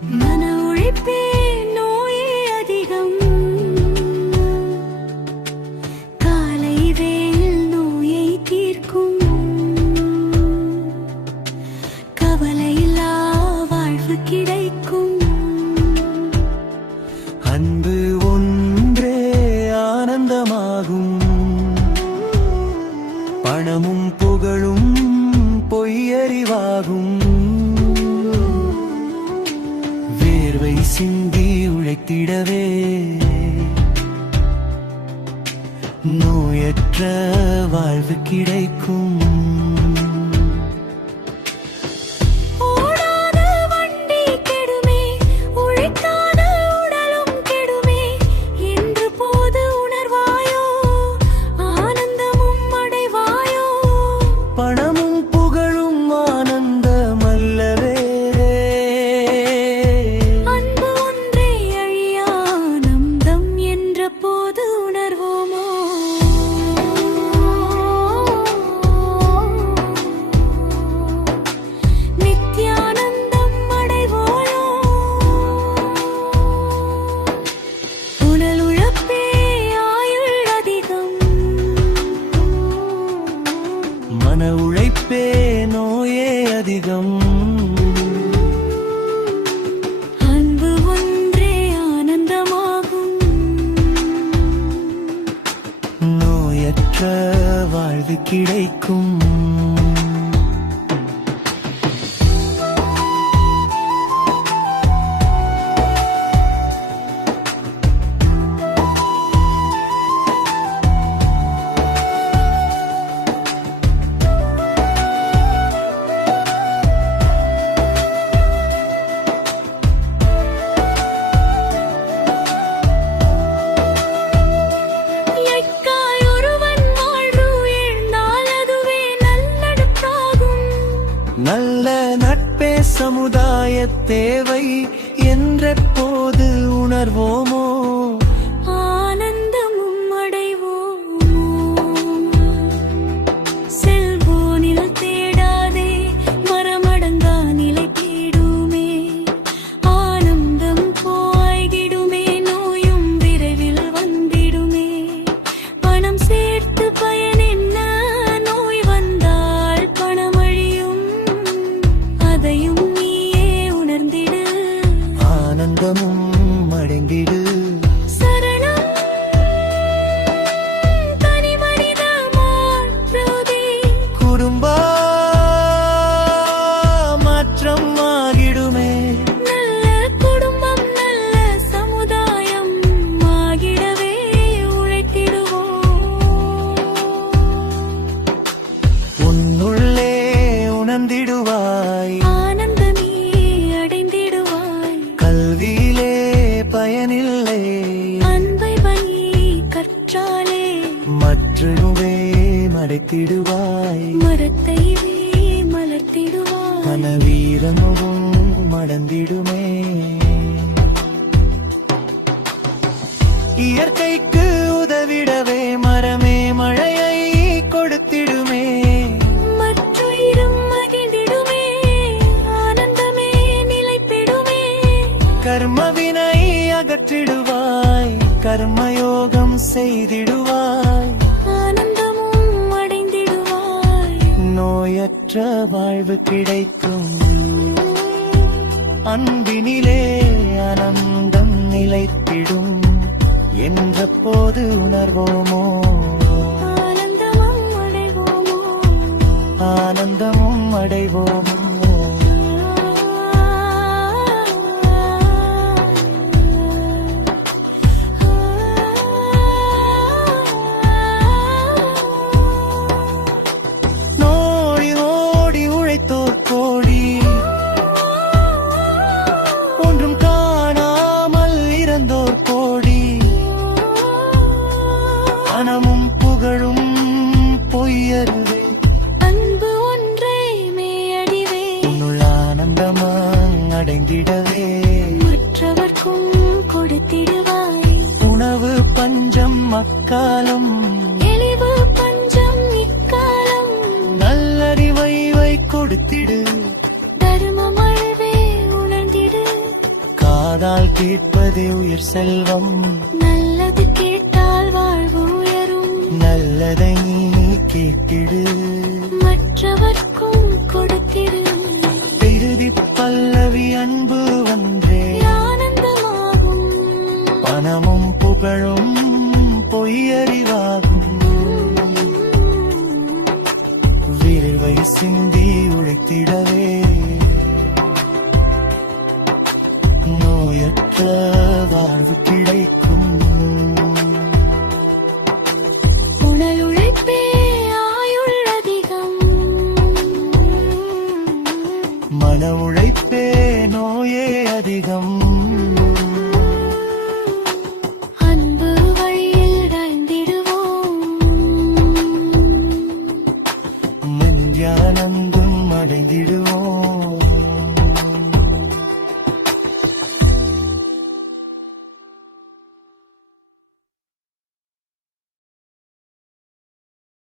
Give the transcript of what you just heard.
மன உழைப்பே நோயே அதிகம். காலை வேளையில் நோயை தீர்க்கும். கவலையில்லா வாழ்வு கிடைக்கும். அன்பு ஒன்றே ஆனந்தமாகும். பணமும் புகழும் பொய்யறிவாகும். வேர்வை சிந்தி உழைத்திடவே நோயற்ற வாழ்வு கிடைக்கும். பணமும் புகழும் ஆனந்தமல்லவே. அன்பு ஒன்றே அழியா ஆனந்தம் என்ற போது உணர்வோமோ. நித்யானந்தம் அடைவோயோ. உடல் உழைப்பே ஆயுள் அதிகம். மன உழைப்பே நோயே அதிகம். அன்பு ஒன்றே ஆனந்தமாகும். நோயற்ற வாழ்வு கிடைக்கும். நல்ல நட்பே சமுதாய தேவை என்றபோது உணர்வோமோ. ஆனந்தமும் அடைவோமோ. செல்வோனில் தேடாதே மரமடங்கா நிலை தேடுமே. ஆனந்தம் போய்கிடுமே நோயும் விரைவில் வந்திடுமே. பணம் சேர்த்து பயன் என்ன? நோய் வந்தால் பணம் அழியும். அதையும் நீயே உணர்ந்திடு. ஆனந்தமும் அடைந்திடு. சரணம் தனி மனித மாற்றதே. குடும்ப மாற்றம் ஆகிடுமே. நல்ல குடும்பம் நல்ல சமுதாயம் ஆகிடவே உழைத்திடுவோம். உன்னுள்ளே உணர்ந்திடுவாய். ஆனந்தமே அடைந்திடுவாய். கல்வியிலே பயனில்லை. அன்பை பணி கற்றாலே மற்றவே மடைத்திடுவாய். மரத்தைவே மலர்த்திடுவாய். மனவீரமும் மடந்திடுமே. இயற்கைக்கு உதவிடவே மரமே மழையை கொடுத்திடுமே. மற்றுயிரும் மகிழ்ந்திடுமே. ஆனந்தமே நிலைத்திடுமே. கர்மவினை அகற்றிடுவாய். கர்மயோகம் செய்திடுவாய். ஆனந்தமும் அடைந்திடுவாய். நோயற்ற வாழ்வு கிடைக்கும். அன்பினிலே ஆனந்தம் நிலைத்திடும் என்ற போது உணர்வோமோ. ஆனந்தமும் அடைவோமோ. ஆனந்தமும் அடைவோமோ. நோடி ஓடி உழைத்தோர் கோடி ஒன்றும் காணாமல் இறந்தோர் கோடி. பணமும் புகழும் பொய்யருவே. அன்பு ஒன்றே மேயடிவே. உன்னுள் ஆனந்தமாய் அடைந்திடவே மற்றவர்க்கும் கொடுத்திடுவாய். உணவு பஞ்சம் அக்காலம். எளிவு பஞ்சம் இக்காலம். நல்லறிவை கொடுத்திடு. தர்ம வாழ்வே உணர்ந்திடு. காதால் கேட்பதே உயர் செல்வம். நல்லது கேட்டால் வாழ்வு உயரும். நல்லதை நீ கேட்டிடு, மற்றவர்க்கும் கொடுத்திடு. இறுதி பல்லவி அன்பு ஒன்றே ஆனந்தமாகும். பணமும் புகழும் பொய்யறிவாகும். விரைவை சிந்தி உழைத்திடவே நோயற்ற வாழ்வு கிடைக்கும்.